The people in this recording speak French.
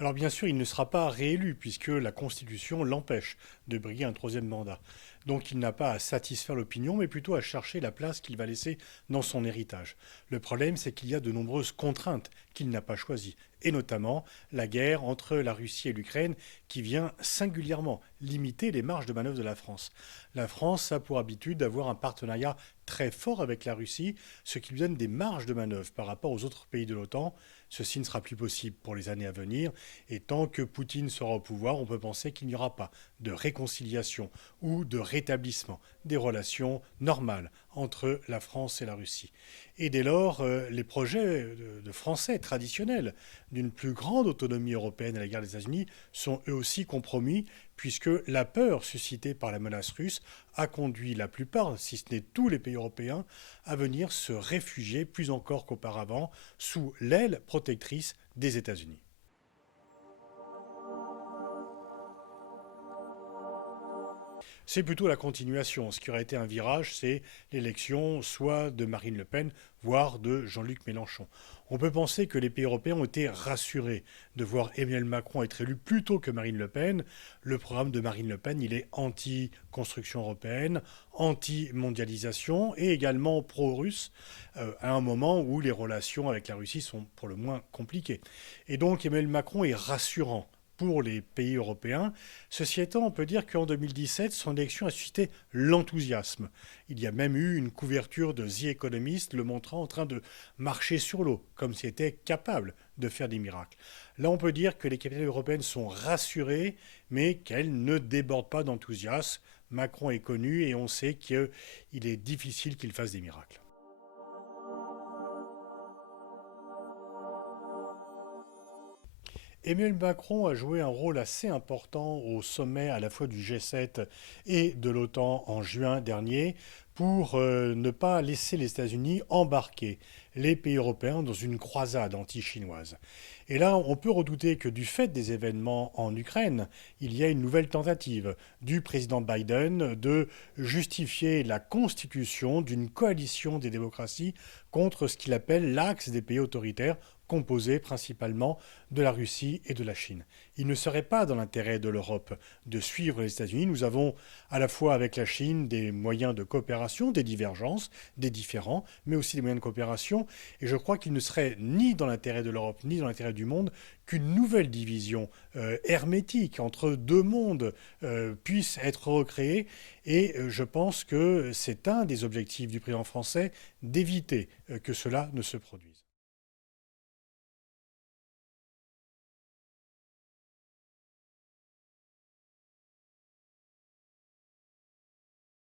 Alors bien sûr, il ne sera pas réélu puisque la Constitution l'empêche de briguer un troisième mandat. Donc il n'a pas à satisfaire l'opinion, mais plutôt à chercher la place qu'il va laisser dans son héritage. Le problème, c'est qu'il y a de nombreuses contraintes qu'il n'a pas choisies, et notamment la guerre entre la Russie et l'Ukraine qui vient singulièrement limiter les marges de manœuvre de la France. La France a pour habitude d'avoir un partenariat très fort avec la Russie, ce qui lui donne des marges de manœuvre par rapport aux autres pays de l'OTAN. Ceci ne sera plus possible pour les années à venir, et tant que Poutine sera au pouvoir, on peut penser qu'il n'y aura pas de réconciliation ou de rétablissement des relations normales entre la France et la Russie. Et dès lors, les projets de Français traditionnels d'une plus grande autonomie européenne à l'égard des États-Unis sont eux aussi compromis, puisque la peur suscitée par la menace russe a conduit la plupart, si ce n'est tous les pays européens, à venir se réfugier plus encore qu'auparavant sous l'aile protectrice des États-Unis. C'est plutôt la continuation. Ce qui aurait été un virage, c'est l'élection soit de Marine Le Pen, voire de Jean-Luc Mélenchon. On peut penser que les pays européens ont été rassurés de voir Emmanuel Macron être élu plus tôt que Marine Le Pen. Le programme de Marine Le Pen, il est anti-construction européenne, anti-mondialisation et également pro-russe, à un moment où les relations avec la Russie sont pour le moins compliquées. Et donc Emmanuel Macron est rassurant pour les pays européens. Ceci étant, on peut dire qu'en 2017, son élection a suscité l'enthousiasme. Il y a même eu une couverture de The Economist le montrant en train de marcher sur l'eau, comme s'il était capable de faire des miracles. Là, on peut dire que les capitales européennes sont rassurées, mais qu'elles ne débordent pas d'enthousiasme. Macron est connu et on sait qu'il est difficile qu'il fasse des miracles. Emmanuel Macron a joué un rôle assez important au sommet à la fois du G7 et de l'OTAN en juin dernier pour ne pas laisser les États-Unis embarquer les pays européens dans une croisade anti-chinoise. Et là, on peut redouter que du fait des événements en Ukraine, il y a une nouvelle tentative du président Biden de justifier la constitution d'une coalition des démocraties contre ce qu'il appelle l'axe des pays autoritaires composé principalement de la Russie et de la Chine. Il ne serait pas dans l'intérêt de l'Europe de suivre les États-Unis. Nous avons à la fois avec la Chine des moyens de coopération, des divergences, des différends, mais aussi des moyens de coopération. Et je crois qu'il ne serait ni dans l'intérêt de l'Europe, ni dans l'intérêt du monde qu'une nouvelle division hermétique entre deux mondes puisse être recréée. Et je pense que c'est un des objectifs du président français d'éviter que cela ne se produise.